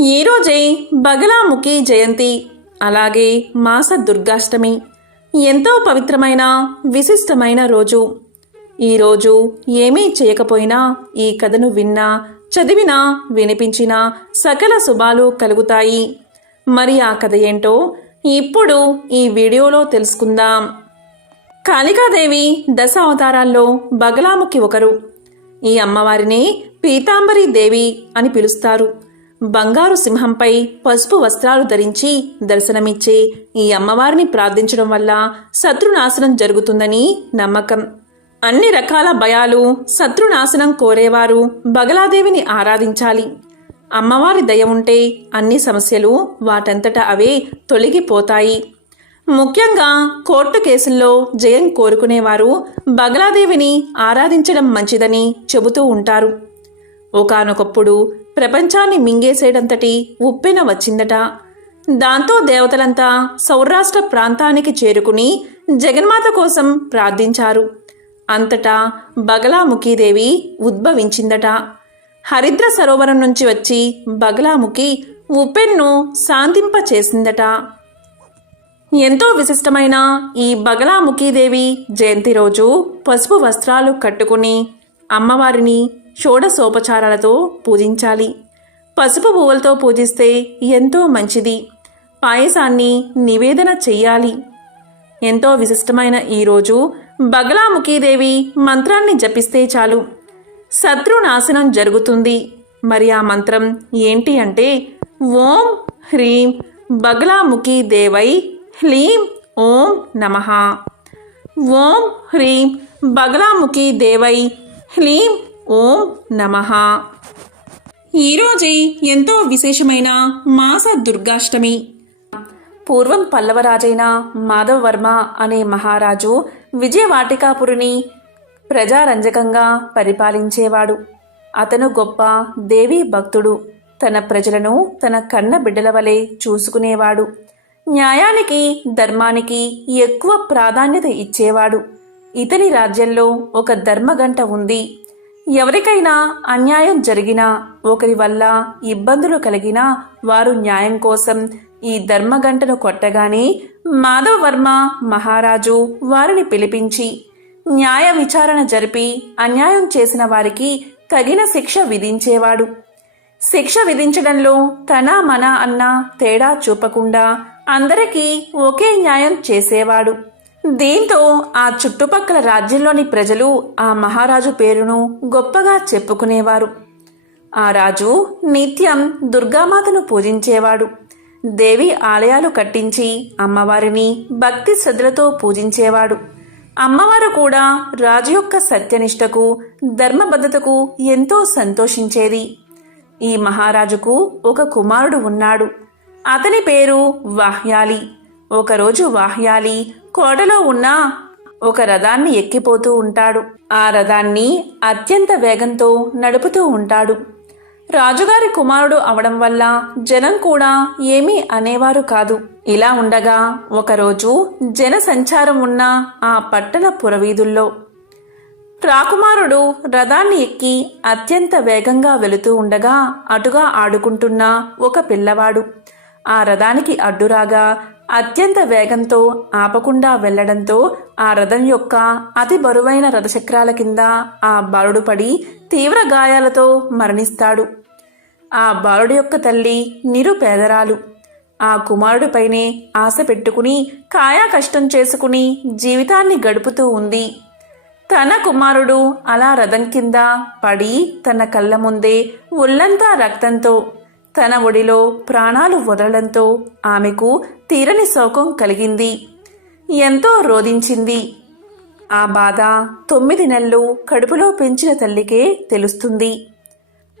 ఈరోజే బగలాముఖి జయంతి అలాగే మాస దుర్గాష్టమి ఎంతో పవిత్రమైన విశిష్టమైన రోజు. ఈరోజు ఏమీ చేయకపోయినా ఈ కథను విన్నా చదివినా వినిపించినా సకల శుభాలు కలుగుతాయి. మరి ఆ కథ ఏంటో ఇప్పుడు ఈ వీడియోలో తెలుసుకుందాం. కాళికాదేవి దశ అవతారాల్లో బగలాముఖి ఒకరు. ఈ అమ్మవారిని పీతాంబరి దేవి అని పిలుస్తారు. బంగారు సింహంపై పసుపు వస్త్రాలు ధరించి దర్శనమిచ్చే ఈ అమ్మవారిని ప్రార్థించడం వల్ల శత్రునాశనం జరుగుతుందని నమ్మకం. అన్ని రకాల భయాలు శత్రునాశనం కోరేవారు బగలాదేవిని ఆరాధించాలి. అమ్మవారి దయ ఉంటే అన్ని సమస్యలు వాటంతట అవే తొలగిపోతాయి. ముఖ్యంగా కోర్టు కేసుల్లో జయం కోరుకునేవారు బగలాదేవిని ఆరాధించడం మంచిదని చెబుతూ ఉంటారు. ఒకానొకప్పుడు ప్రపంచాన్ని మింగేసేటంతటి ఉప్పెన వచ్చిందట. దాంతో దేవతలంతా సౌరాష్ట్ర ప్రాంతానికి చేరుకుని జగన్మాత కోసం ప్రార్థించారు. అంతటా బగలాముఖీదేవి ఉద్భవించిందట. హరిద్ర సరోవరం నుంచి వచ్చి బగలాముఖి ఉప్పెన్ను శాంతింపచేసిందట ఎంతో విశిష్టమైన ఈ బగలాముఖీదేవి జయంతి రోజు పసుపు వస్త్రాలు కట్టుకుని అమ్మవారిని షోడశోపచారాలతో పూజించాలి. పసుపు పువ్వులతో పూజిస్తే ఎంతో మంచిది. పాయసాన్ని నివేదన చెయ్యాలి. ఎంతో విశిష్టమైన ఈరోజు బగలాముఖీదేవి మంత్రాన్ని జపిస్తే చాలు. శత్రునాశనం జరుగుతుంది. మరి ఆ మంత్రం ఏంటి అంటే ఓం హ్రీం బగలాముఖి దేవై హ్లీం ఓం నమ. ఓం హ్రీం బగలాముఖి దేవై హ్లీం ఓం నమ. ఈరోజే ఎంతో విశేషమైన మాస దుర్గాష్టమి పూర్వం పల్లవరాజైన మాధవవర్మ అనే మహారాజు విజయవాటికాపురిని ప్రజారంజకంగా పరిపాలించేవాడు. అతను గొప్ప దేవీ భక్తుడు. తన ప్రజలను తన కన్న బిడ్డల వలె చూసుకునేవాడు. న్యాయానికి ధర్మానికి ఎక్కువ ప్రాధాన్యత ఇచ్చేవాడు. ఇతని రాజ్యంలో ఒక ధర్మగంట ఉంది. ఎవరికైనా అన్యాయం జరిగినా ఒకరి వల్ల ఇబ్బందులు కలిగినా వారు న్యాయం కోసం ఈ ధర్మగంటను కొట్టగానే మాధవవర్మ మహారాజు వారిని పిలిపించి న్యాయ విచారణ జరిపి అన్యాయం చేసిన వారికి తగిన శిక్ష విధించేవాడు. శిక్ష విధించడంలో తన మన అన్న తేడా చూపకుండా అందరికీ ఒకే న్యాయం చేసేవాడు. దీంతో ఆ చుట్టుపక్కల రాజ్యంలోని ప్రజలు ఆ మహారాజు పేరును గొప్పగా చెప్పుకునేవారు. ఆ రాజు నిత్యం దుర్గామాతను పూజించేవాడు. దేవి ఆలయాలు కట్టించి అమ్మవారిని భక్తి శ్రద్ధలతో పూజించేవాడు. అమ్మవారు కూడా రాజు యొక్క సత్యనిష్టకు ధర్మబద్ధతకు ఎంతో సంతోషించేది. ఈ మహారాజుకు ఒక కుమారుడు ఉన్నాడు. అతని పేరు వాహ్యాలి. ఒకరోజు వాహ్యాలి కోటలో ఉన్న ఒక రథాన్ని ఎక్కిపోతూ ఉంటాడు. ఆ రథాన్ని అత్యంత వేగంతో నడుపుతూ ఉంటాడు. రాజుగారి కుమారుడు అవడం వల్ల జనం కూడా ఏమీ అనేవారు కాదు. ఇలా ఉండగా ఒకరోజు జన సంచారం ఉన్న ఆ పట్టణ పురవీధుల్లో రాకుమారుడు రథాన్ని ఎక్కి అత్యంత వేగంగా వెళుతూ ఉండగా అటుగా ఆడుకుంటున్న ఒక పిల్లవాడు. ఆ రథానికి అడ్డురాగా అత్యంత వేగంతో ఆపకుండా వెళ్ళడంతో ఆ రథం యొక్క అతి బరువైన రథచక్రాల కింద ఆ బాలుడు పడి తీవ్ర గాయాలతో మరణిస్తాడు. ఆ బాలుడి యొక్క తల్లి నిరుపేదరాలు. ఆ కుమారుడిపైనే ఆశ పెట్టుకుని కాయా కష్టం చేసుకుని జీవితాన్ని గడుపుతూ ఉంది. తన కుమారుడు అలా రథం కింద పడి తన కళ్ళ ముందే ఒళ్ళంతా రక్తంతో తన ఒడిలో ప్రాణాలు వదలడంతో ఆమెకు తీరని శోకం కలిగింది. ఎంతో రోధించింది. ఆ బాధ తొమ్మిది నెలలు కడుపులో పెంచిన తల్లికే తెలుస్తుంది.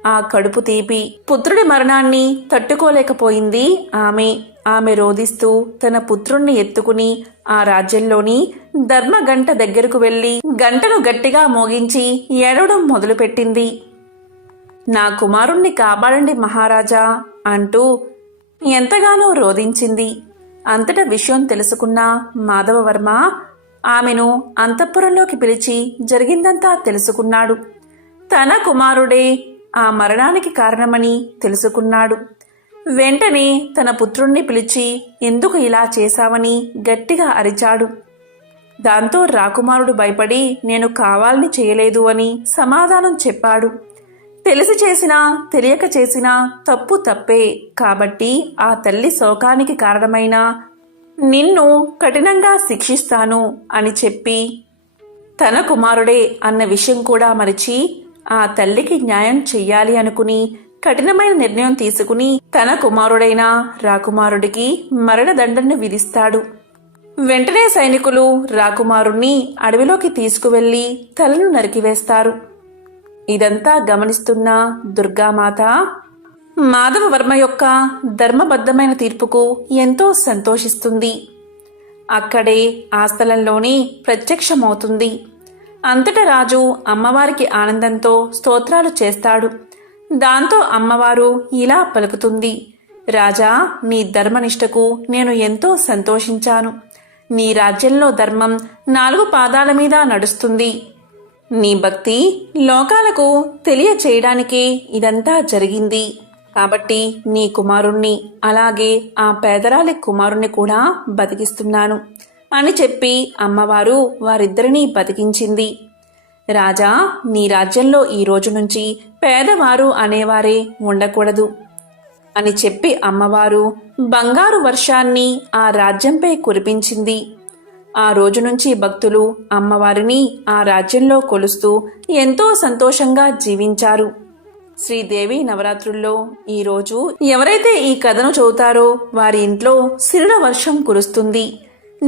ఆ కడుపు తీపి పుత్రుడి మరణాన్ని తట్టుకోలేకపోయింది ఆమె. ఆమె రోధిస్తూ తన పుత్రుణ్ణి ఎత్తుకుని ఆ రాజ్యంలోని ధర్మగంట దగ్గరకు వెళ్ళి గంటను గట్టిగా మోగించి ఏడవడం మొదలుపెట్టింది. నా కుమారుణ్ణి కాపాడండి మహారాజా అంటూ ఎంతగానో రోధించింది. అంతటా విషయం తెలుసుకున్న మాధవవర్మ ఆమెను అంతఃపురంలోకి పిలిచి జరిగిందంతా తెలుసుకున్నాడు. తన కుమారుడే ఆ మరణానికి కారణమని తెలుసుకున్నాడు. వెంటనే తన పుత్రుణ్ణి పిలిచి ఎందుకు ఇలా చేశావని గట్టిగా అరిచాడు. దాంతో రాకుమారుడు భయపడి నేను కావాలని చేయలేదు అని సమాధానం చెప్పాడు. తెలిసి చేసినా తెలియక చేసినా తప్పు తప్పే. కాబట్టి ఆ తల్లి శోకానికి కారణమైన నిన్ను కఠినంగా శిక్షిస్తాను అని చెప్పి తన కుమారుడే అన్న విషయం కూడా మరిచి ఆ తల్లికి న్యాయం చెయ్యాలి అనుకుని కఠినమైన నిర్ణయం తీసుకుని తన కుమారుడైన రాకుమారుడికి మరణదండను విధిస్తాడు. వెంటనే సైనికులు రాకుమారుణ్ణి అడవిలోకి తీసుకువెళ్ళి తలను నరికివేస్తారు. ఇదంతా గమనిస్తున్న దుర్గామాత మాధవవర్మ యొక్క ధర్మబద్ధమైన తీర్పుకు ఎంతో సంతోషిస్తుంది. అక్కడే ఆ స్థలంలోనే ప్రత్యక్షమవుతుంది. అంతట రాజు అమ్మవారికి ఆనందంతో స్తోత్రాలు చేస్తాడు. దాంతో అమ్మవారు ఇలా పలుకుతుంది. రాజా నీ ధర్మనిష్టకు నేను ఎంతో సంతోషించాను. నీ రాజ్యంలో ధర్మం నాలుగు పాదాల మీద నడుస్తుంది. నీ భక్తి లోకాలకు తెలియచేయడానికి ఇదంతా జరిగింది. కాబట్టి నీ కుమారుణ్ణి అలాగే ఆ పేదరాలి కుమారుణ్ణి కూడా బతికిస్తున్నాను అని చెప్పి అమ్మవారు వారిద్దరినీ బతికించింది. రాజా నీ రాజ్యంలో ఈ రోజు నుంచి పేదవారు అనేవారే ఉండకూడదు అని చెప్పి అమ్మవారు బంగారు వర్షాన్ని ఆ రాజ్యంపై కురిపించింది. ఆ రోజు నుంచి భక్తులు అమ్మవారిని ఆ రాజ్యంలో కొలుస్తూ ఎంతో సంతోషంగా జీవించారు. శ్రీదేవి నవరాత్రుల్లో ఈరోజు ఎవరైతే ఈ కథను చదువుతారో వారి ఇంట్లో సిరుల వర్షం కురుస్తుంది.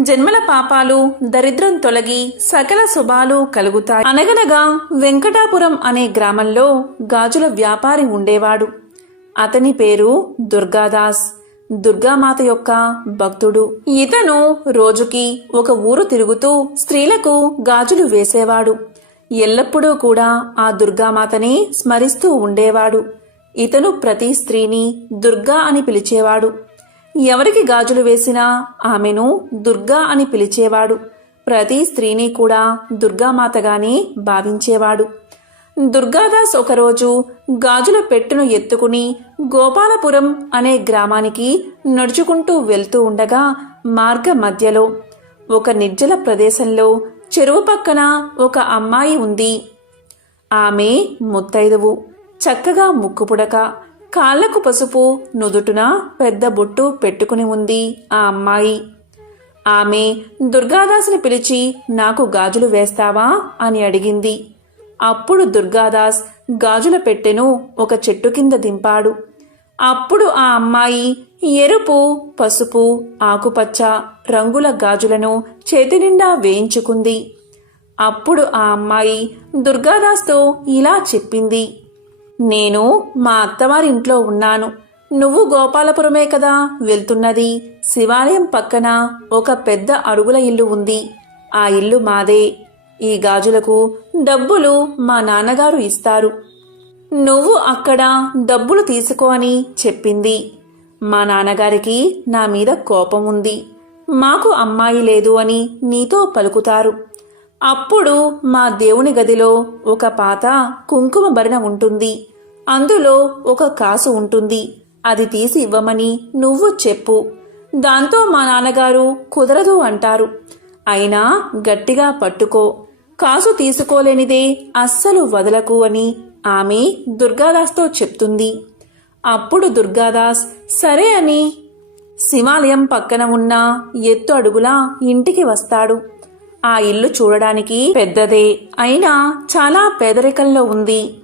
జన్మల పాపాలు దరిద్రం తొలగి సకల శుభాలు కలుగుతాయి. అనగనగా వెంకటాపురం అనే గ్రామంలో గాజుల వ్యాపారి ఉండేవాడు. అతని పేరు దుర్గాదాస్. దుర్గామాత యొక్క భక్తుడు. ఇతను రోజుకి ఒక ఊరు తిరుగుతూ స్త్రీలకు గాజులు వేసేవాడు. ఎల్లప్పుడూ కూడా ఆ దుర్గామాతని స్మరిస్తూ ఉండేవాడు. ఇతను ప్రతి స్త్రీని దుర్గా అని పిలిచేవాడు. ఎవరికి గాజులు వేసినా ఆమెను దుర్గా అని పిలిచేవాడు. ప్రతి స్త్రీని కూడా దుర్గామాతగానే భావించేవాడు. దుర్గాదాస్ ఒకరోజు గాజుల పెట్టును ఎత్తుకుని గోపాలపురం అనే గ్రామానికి నడుచుకుంటూ వెళ్తూ ఉండగా మార్గ మధ్యలో ఒక నిర్జల ప్రదేశంలో చెరువు పక్కన ఒక అమ్మాయి ఉంది. ఆమె ముత్తైదువు. చక్కగా ముక్కుపుడక కాళ్ళకు పసుపు నుదుటున పెద్ద బొట్టు పెట్టుకుని ఉంది ఆ అమ్మాయి. ఆమె దుర్గాదాసుని పిలిచి నాకు గాజులు వేస్తావా? అని అడిగింది. అప్పుడు దుర్గాదాస్ గాజుల పెట్టెను ఒక చెట్టు కింద దింపాడు. అప్పుడు ఆ అమ్మాయి ఎరుపు పసుపు ఆకుపచ్చ రంగుల గాజులను చేతి నిండా వేయించుకుంది. అప్పుడు ఆ అమ్మాయి దుర్గాదాస్తో ఇలా చెప్పింది. నేను మా అత్తవారింట్లో ఉన్నాను. నువ్వు గోపాలపురమే కదా? వెళ్తున్నది శివాలయం పక్కన ఒక పెద్ద అడుగుల ఇల్లు ఉంది. ఆ ఇల్లు మాదే. ఈ గాజులకు డబ్బులు మా నాన్నగారు ఇస్తారు. నువ్వు అక్కడ డబ్బులు తీసుకో అని చెప్పింది. మా నాన్నగారికి నా మీద కోపం ఉంది. మాకు అమ్మాయి లేదు అని నీతో పలుకుతారు. అప్పుడు మా దేవుని గదిలో ఒక పాత కుంకుమ భరణ ఉంటుంది. అందులో ఒక కాసు ఉంటుంది. అది తీసి ఇవ్వమని నువ్వు చెప్పు. దాంతో మా నాన్నగారు కుదరదు అంటారు. అయినా గట్టిగా పట్టుకో. కాసు తీసుకోలేనిదే అస్సలు వదలకు అని ఆమె దుర్గాదాస్తో చెప్తుంది. అప్పుడు దుర్గాదాస్ సరే అని శివాలయం పక్కన ఉన్న ఎత్తు అడుగులా ఇంటికి వస్తాడు. ఆ ఇల్లు చూడడానికి పెద్దదే అయినా చాలా పేదరికంలో ఉంది.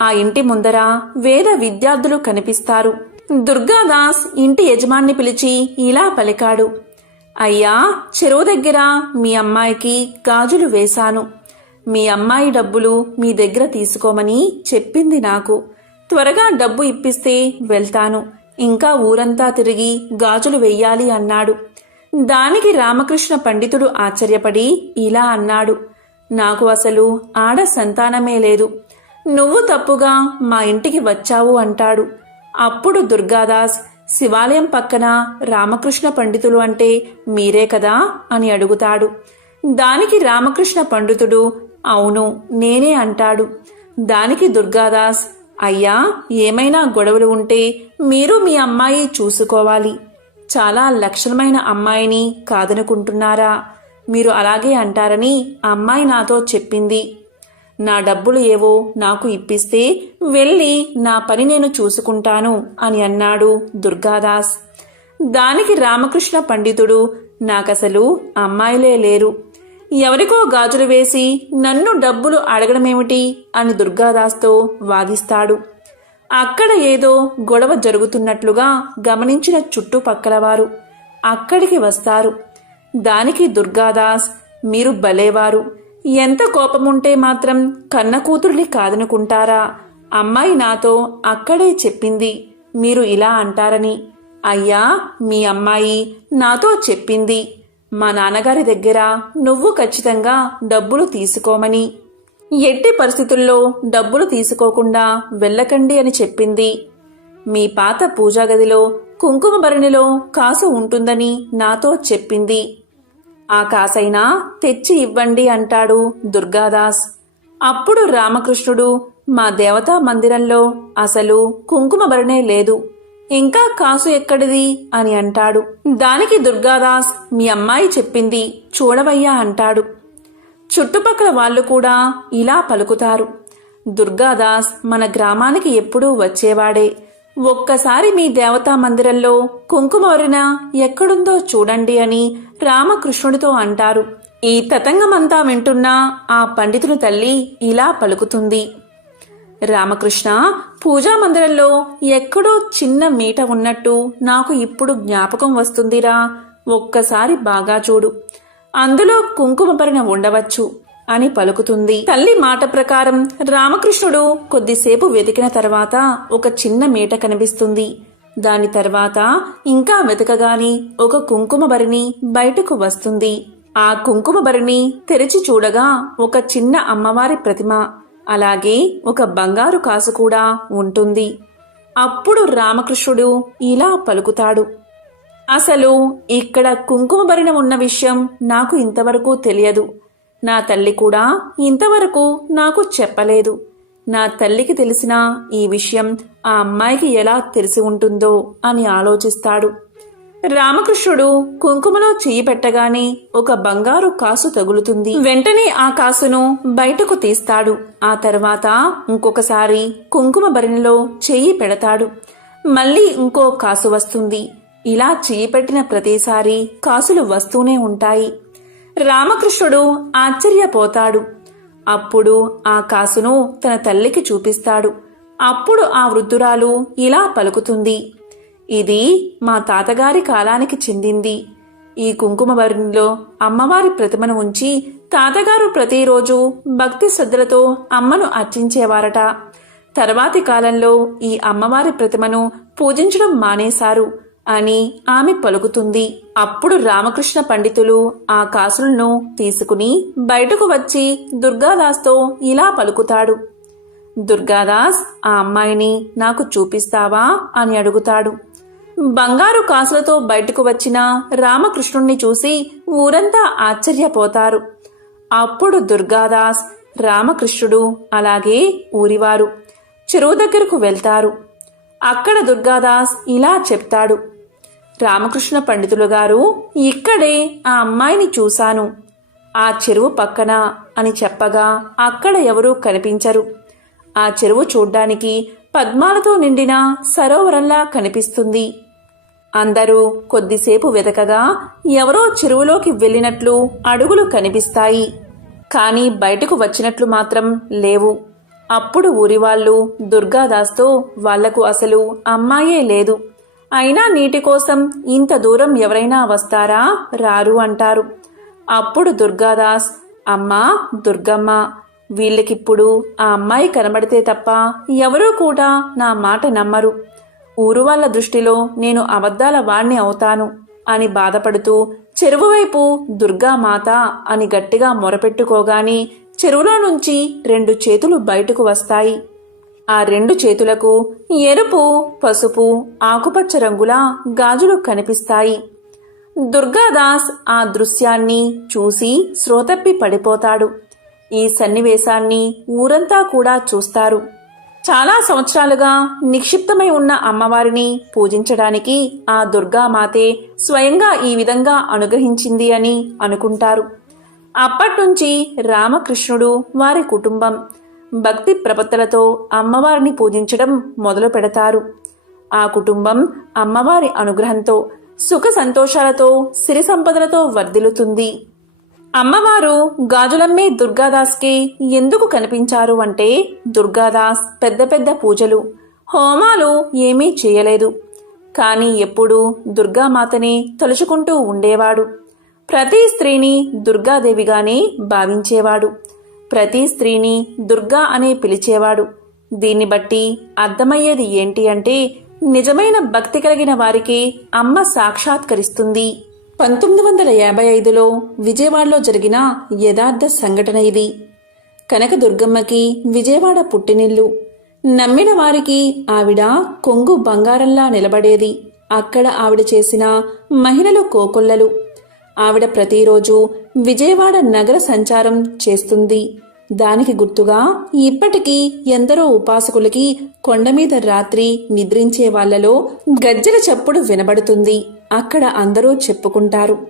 ఆ ఇంటి ముందర వేద విద్యార్థులు కనిపిస్తారు. దుర్గాదాస్ ఇంటి యజమాన్ని పిలిచి ఇలా పలికాడు. అయ్యా చెరువు దగ్గర మీ అమ్మాయికి గాజులు వేశాను. మీ అమ్మాయి డబ్బులు మీ దగ్గర తీసుకోమని చెప్పింది నాకు. త్వరగా డబ్బు ఇప్పిస్తే వెళ్తాను. ఇంకా ఊరంతా తిరిగి గాజులు వెయ్యాలి అన్నాడు. దానికి రామకృష్ణ పండితుడు ఆశ్చర్యపడి ఇలా అన్నాడు. నాకు అసలు ఆడ సంతానమే లేదు. నువ్వు తప్పుగా మా ఇంటికి వచ్చావు అంటాడు. అప్పుడు దుర్గాదాస్ శివాలయం పక్కన రామకృష్ణ పండితులు అంటే మీరే కదా అని అడుగుతాడు. దానికి రామకృష్ణ పండితుడు అవును నేనే అంటాడు. దానికి దుర్గాదాస్ అయ్యా ఏమైనా గొడవలు ఉంటే మీరు మీ అమ్మాయి చూసుకోవాలి. చాలా లక్షణమైన అమ్మాయిని కాదనుకుంటున్నారా? మీరు అలాగే అంటారని అమ్మాయి నాతో చెప్పింది. నా డబ్బులు ఏవో నాకు ఇప్పిస్తే వెళ్ళి నా పని నేను చూసుకుంటాను అని అన్నాడు దుర్గాదాస్. దానికి రామకృష్ణ పండితుడు నాకసలు అమ్మాయిలే లేరు. ఎవరికో గాజులు వేసి నన్ను డబ్బులు అడగడమేమిటి అని దుర్గాదాస్తో వాదిస్తాడు. అక్కడ ఏదో గొడవ జరుగుతున్నట్లుగా గమనించిన చుట్టుపక్కల వారు అక్కడికి వస్తారు. దానికి దుర్గాదాస్ మీరు భలేవారు. ఎంత కోపముంటే మాత్రం కన్న కూతురుని కాదనుకుంటారా? అమ్మాయి నాతో అక్కడే చెప్పింది మీరు ఇలా అంటారని. అయ్యా మీ అమ్మాయి నాతో చెప్పింది. మా నాన్నగారి దగ్గర నువ్వు ఖచ్చితంగా డబ్బులు తీసుకోమని. ఎట్టి పరిస్థితుల్లో డబ్బులు తీసుకోకుండా వెళ్ళకండి అని చెప్పింది. మీ పాత పూజా గదిలో కుంకుమ భరణిలో కాసు ఉంటుందని నాతో చెప్పింది. ఆ కాసైనా తెచ్చి ఇవ్వండి అంటాడు దుర్గాదాస్. అప్పుడు రామకృష్ణుడు మా దేవతా మందిరంలో అసలు కుంకుమ భరణే లేదు. ఇంకా కాసు ఎక్కడిది? అని అంటాడు. దానికి దుర్గాదాస్ మీ అమ్మాయి చెప్పింది చూడవయ్యా అంటాడు. చుట్టుపక్కల వాళ్ళు కూడా ఇలా పలుకుతారు. దుర్గాదాస్ మన గ్రామానికి ఎప్పుడూ వచ్చేవాడే. ఒక్కసారి మీ దేవతా మందిరంలో కుంకుమవరిన ఎక్కడుందో చూడండి అని రామకృష్ణుడితో అంటారు. ఈ తతంగమంతా వింటున్నా ఆ పండితుని తల్లి ఇలా పలుకుతుంది. రామకృష్ణ పూజా మందిరంలో ఎక్కడో చిన్న మీట ఉన్నట్టు నాకు ఇప్పుడు జ్ఞాపకం వస్తుందిరా. ఒక్కసారి బాగా చూడు. అందులో కుంకుమ ఉండవచ్చు అని పలుకుతుంది. తల్లి మాట ప్రకారం రామకృష్ణుడు కొద్దిసేపు వెతికిన తర్వాత ఒక చిన్న మీట కనిపిస్తుంది. దాని తర్వాత ఇంకా వెతకగాని ఒక కుంకుమ భరిణి బయటకు వస్తుంది. ఆ కుంకుమ భరిణి తెరిచి చూడగా ఒక చిన్న అమ్మవారి ప్రతిమ అలాగే ఒక బంగారు కాసు కూడా ఉంటుంది. అప్పుడు రామకృష్ణుడు ఇలా పలుకుతాడు. అసలు ఇక్కడ కుంకుమ భరిణ ఉన్న విషయం నాకు ఇంతవరకు తెలియదు. నా తల్లి కూడా ఇంతవరకు నాకు చెప్పలేదు. నా తల్లికి తెలిసిన ఈ విషయం ఆ అమ్మాయికి ఎలా తెలిసి ఉంటుందో అని ఆలోచిస్తాడు. రామకృష్ణుడు కుంకుమలో చేయి పెట్టగానే ఒక బంగారు కాసు తగులుతుంది. వెంటనే ఆ కాసును బయటకు తీస్తాడు. ఆ తర్వాత ఇంకొకసారి కుంకుమ భరిణిలో చేయి పెడతాడు. మళ్ళీ ఇంకో కాసు వస్తుంది. ఇలా చేయి పెట్టిన ప్రతిసారి కాసులు వస్తూనే ఉంటాయి. రామకృష్ణుడు ఆశ్చర్యపోతాడు. అప్పుడు ఆ కాసును తన తల్లికి చూపిస్తాడు. అప్పుడు ఆ వృద్ధురాలు ఇలా పలుకుతుంది. ఇది మా తాతగారి కాలానికి చెందింది. ఈ కుంకుమ భరణిలో అమ్మవారి ప్రతిమను ఉంచి తాతగారు ప్రతిరోజు భక్తి శ్రద్ధలతో అమ్మను అర్చించేవారట. తర్వాతి కాలంలో ఈ అమ్మవారి ప్రతిమను పూజించడం మానేశారు అని ఆమె పలుకుతుంది. అప్పుడు రామకృష్ణ పండితులు ఆ కాసులను తీసుకుని బయటకు వచ్చి దుర్గాదాస్తో ఇలా పలుకుతాడు. దుర్గాదాస్ ఆ అమ్మాయిని నాకు చూపిస్తావా? అని అడుగుతాడు. బంగారు కాసులతో బయటకు వచ్చిన రామకృష్ణుణ్ణి చూసి ఊరంతా ఆశ్చర్యపోతారు. అప్పుడు దుర్గాదాస్ రామకృష్ణుడు అలాగే ఊరివారు చెరువు దగ్గరకు వెళ్తారు. అక్కడ దుర్గాదాస్ ఇలా చెప్తాడు. రామకృష్ణ పండితులు గారు ఇక్కడే ఆ అమ్మాయిని చూశాను. ఆ చెరువు పక్కన అని చెప్పగా అక్కడ ఎవరూ కనిపించరు. ఆ చెరువు చూడ్డానికి పద్మాలతో నిండిన సరోవరంలా కనిపిస్తుంది. అందరూ కొద్దిసేపు వెతకగా ఎవరో చెరువులోకి వెళ్ళినట్లు అడుగులు కనిపిస్తాయి. కానీ బయటకు వచ్చినట్లు మాత్రం లేవు. అప్పుడు ఊరివాళ్ళు దుర్గాదాస్తో వాళ్ళకు అసలు అమ్మాయే లేదు. అయినా నీటి కోసం ఇంత దూరం ఎవరైనా వస్తారా? రారు అంటారు. అప్పుడు దుర్గాదాస్ అమ్మా దుర్గమ్మ వీళ్ళకిప్పుడు ఆ అమ్మాయి కనబడితే తప్ప ఎవరూ కూడా నా మాట నమ్మరు. ఊరు వాళ్ళ దృష్టిలో నేను అబద్ధాల వాణ్ణి అవుతాను అని బాధపడుతూ చెరువువైపు దుర్గామాత అని గట్టిగా మొరపెట్టుకోగాని చెరువులో నుంచి రెండు చేతులు బయటకు వస్తాయి. ఆ రెండు చేతులకు ఎరుపు పసుపు ఆకుపచ్చ రంగుల గాజులు కనిపిస్తాయి. దుర్గాదాస్ ఆ దృశ్యాన్ని చూసి శ్రోతప్పి పడిపోతాడు. ఈ సన్నివేశాన్ని ఊరంతా కూడా చూస్తారు. చాలా సంవత్సరాలుగా నిక్షిప్తమై ఉన్న అమ్మవారిని పూజించడానికి ఆ దుర్గామాతే స్వయంగా ఈ విధంగా అనుగ్రహించింది అని అనుకుంటారు. అప్పట్నుంచి రామకృష్ణుడు వారి కుటుంబం భక్తి ప్రపత్తులతో అమ్మవారిని పూజించడం మొదలు పెడతారు. ఆ కుటుంబం అమ్మవారి అనుగ్రహంతో సుఖ సంతోషాలతో సిరి సంపదలతో వర్ధిల్లుతుంది. అమ్మవారు గాజులమ్మే దుర్గాదాస్కి ఎందుకు కనిపించారు అంటే దుర్గాదాస్ పెద్ద పెద్ద పూజలు హోమాలు ఏమీ చేయలేదు. కానీ ఎప్పుడూ దుర్గామాతని తలుచుకుంటూ ఉండేవాడు. ప్రతి స్త్రీని దుర్గాదేవిగానే భావించేవాడు. ప్రతి స్త్రీని దుర్గా అనే పిలిచేవాడు. దీన్ని బట్టి అర్థమయ్యేది ఏంటి అంటే నిజమైన భక్తి కలిగిన వారికి అమ్మ సాక్షాత్కరిస్తుంది. పంతొమ్మిది వందల యాభై ఐదులో విజయవాడలో జరిగిన యథార్థ సంఘటన ఇది. కనకదుర్గమ్మకి విజయవాడ పుట్టినిల్లు. నమ్మిన వారికి ఆవిడ కొంగు బంగారంలా నిలబడేది. అక్కడ ఆవిడ చేసిన మహిళలు కోకొల్లలు. ఆవిడ ప్రతిరోజు విజయవాడ నగర సంచారం చేస్తుంది. దానికి గుర్తుగా ఇప్పటికీ ఎందరో ఉపాసకులకి కొండ మీద రాత్రి నిద్రించే వాళ్ళలో గజ్జల చప్పుడు వినబడుతుంది. అక్కడ అందరూ చెప్పుకుంటారు.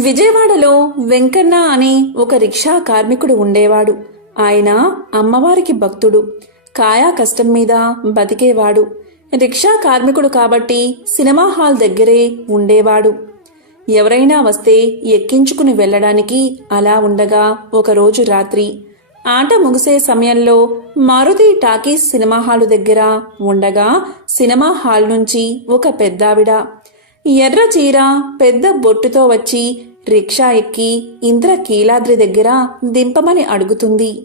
విజయవాడలో వెంకన్న అనే ఒక రిక్షా కార్మికుడు ఉండేవాడు. ఆయన అమ్మవారికి భక్తుడు. కాయా కష్టం మీద బతికేవాడు. రిక్షా కార్మికుడు కాబట్టి సినిమా హాల్ దగ్గరే ఉండేవాడు. ఎవరైనా వస్తే ఎక్కించుకుని వెళ్ళడానికి అలా ఉండగా ఒకరోజు రాత్రి ఆట ముగిసే సమయంలో మారుతి టాకీస్ సినిమా హాలు దగ్గర ఉండగా సినిమా హాల్ నుంచి ఒక పెద్దావిడ ఎర్ర చీర పెద్ద బొట్టుతో వచ్చి రిక్షా ఎక్కి ఇంద్ర కీలాద్రి దగ్గర దింపమని అడుగుతుంది.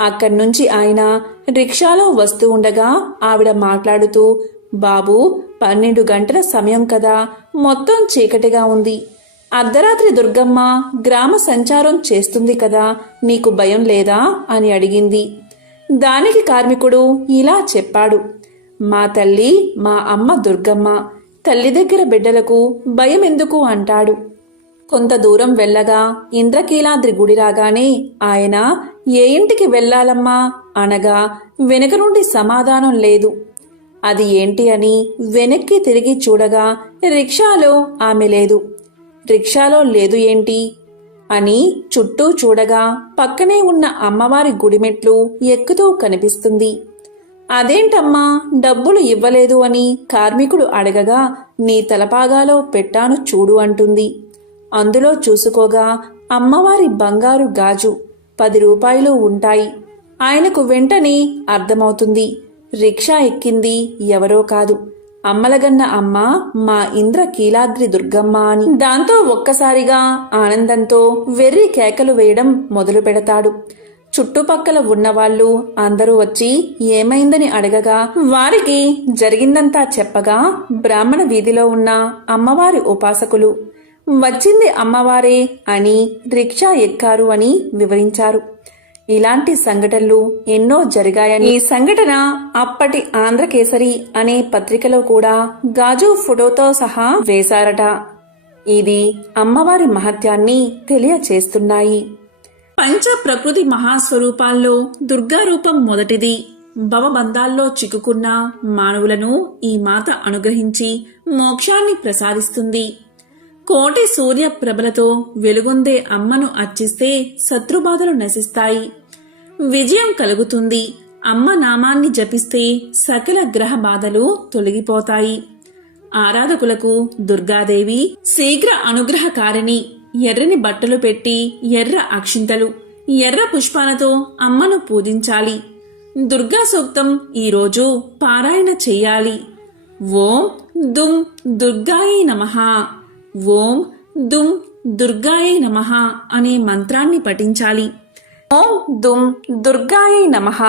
అక్కడి నుంచి ఆయన రిక్షాలో వస్తూ ఉండగా ఆవిడ మాట్లాడుతూ బాబు పన్నెండు గంటల సమయం కదా మొత్తం చీకటిగా ఉంది. అర్ధరాత్రి దుర్గమ్మ గ్రామ సంచారం చేస్తుంది కదా నీకు భయం లేదా అని అడిగింది. దానికి కార్మికుడు ఇలా చెప్పాడు మా తల్లి మా అమ్మ దుర్గమ్మ తల్లి దగ్గర బిడ్డలకు భయం ఎందుకు అంటాడు. కొంత దూరం వెళ్ళగా ఇంద్రకీలాద్రి గుడి రాగానే ఆయన ఏ ఇంటికి వెళ్ళాలమ్మా? అనగా వెనుక నుండి సమాధానం లేదు. అది ఏంటి అని వెనక్కి తిరిగి చూడగా రిక్షాలో ఆమె లేదు. రిక్షాలో లేదు ఏంటి? అని చుట్టూ చూడగా పక్కనే ఉన్న అమ్మవారి గుడిమెట్లు ఎక్కుతూ కనిపిస్తుంది. అదేంటమ్మా? డబ్బులు ఇవ్వలేదు అని కార్మికుడు అడగగా నీ తలపాగాలో పెట్టాను చూడు అంటుంది. అందులో చూసుకోగా అమ్మవారి బంగారు గాజు పది రూపాయలు ఉంటాయి. ఆయనకు వెంటనే అర్థమవుతుంది. రిక్షా ఎక్కింది ఎవరో కాదు. అమ్మలగన్న అమ్మ మా ఇంద్ర కీలాద్రి దుర్గమ్మ అని. దాంతో ఒక్కసారిగా ఆనందంతో వెర్రి కేకలు వేయడం మొదలు పెడతాడు చుట్టుపక్కల ఉన్నవాళ్ళు అందరూ వచ్చి ఏమైందని అడగగా వారికి జరిగిందంతా చెప్పగా బ్రాహ్మణ వీధిలో ఉన్న అమ్మవారి ఉపాసకులు. వచ్చింది అమ్మవారే అని రిక్షా ఎక్కారు అని వివరించారు. ఇలాంటి సంఘటనలు ఎన్నో జరిగాయని. ఈ సంఘటన అప్పటి ఆంధ్రకేసరి అనే పత్రికలో కూడా గాజు ఫోటోతో సహా వేశారట. ఇది అమ్మవారి మహత్యాన్ని తెలియచేస్తున్నాయి. పంచ ప్రకృతి మహాస్వరూపాల్లో దుర్గా రూపం మొదటిది. భవబంధాల్లో చిక్కుకున్న మానవులను ఈ మాత అనుగ్రహించి మోక్షాన్ని ప్రసాదిస్తుంది. కోటి సూర్య ప్రభలతో వెలుగొందే అమ్మను అర్చిస్తే శత్రుబాధలు నశిస్తాయి. విజయం కలుగుతుంది. అమ్మ నామాన్ని జపిస్తే సకల గ్రహ బాధలు తొలగిపోతాయి. ఆరాధకులకు దుర్గాదేవి శీఘ్ర అనుగ్రహకారిణి. ఎర్రని బట్టలు పెట్టి ఎర్ర అక్షింతలు ఎర్ర పుష్పాలతో అమ్మను పూజించాలి. దుర్గా సూక్తం ఈరోజు పారాయణ చెయ్యాలి. ఓం దుమ్ దుర్గాయి నమః. ఓం దుమ్ దుర్గాయే నమః అనే మంత్రాన్ని పఠించాలి. ఓం దుమ్ దుర్గాయే నమః.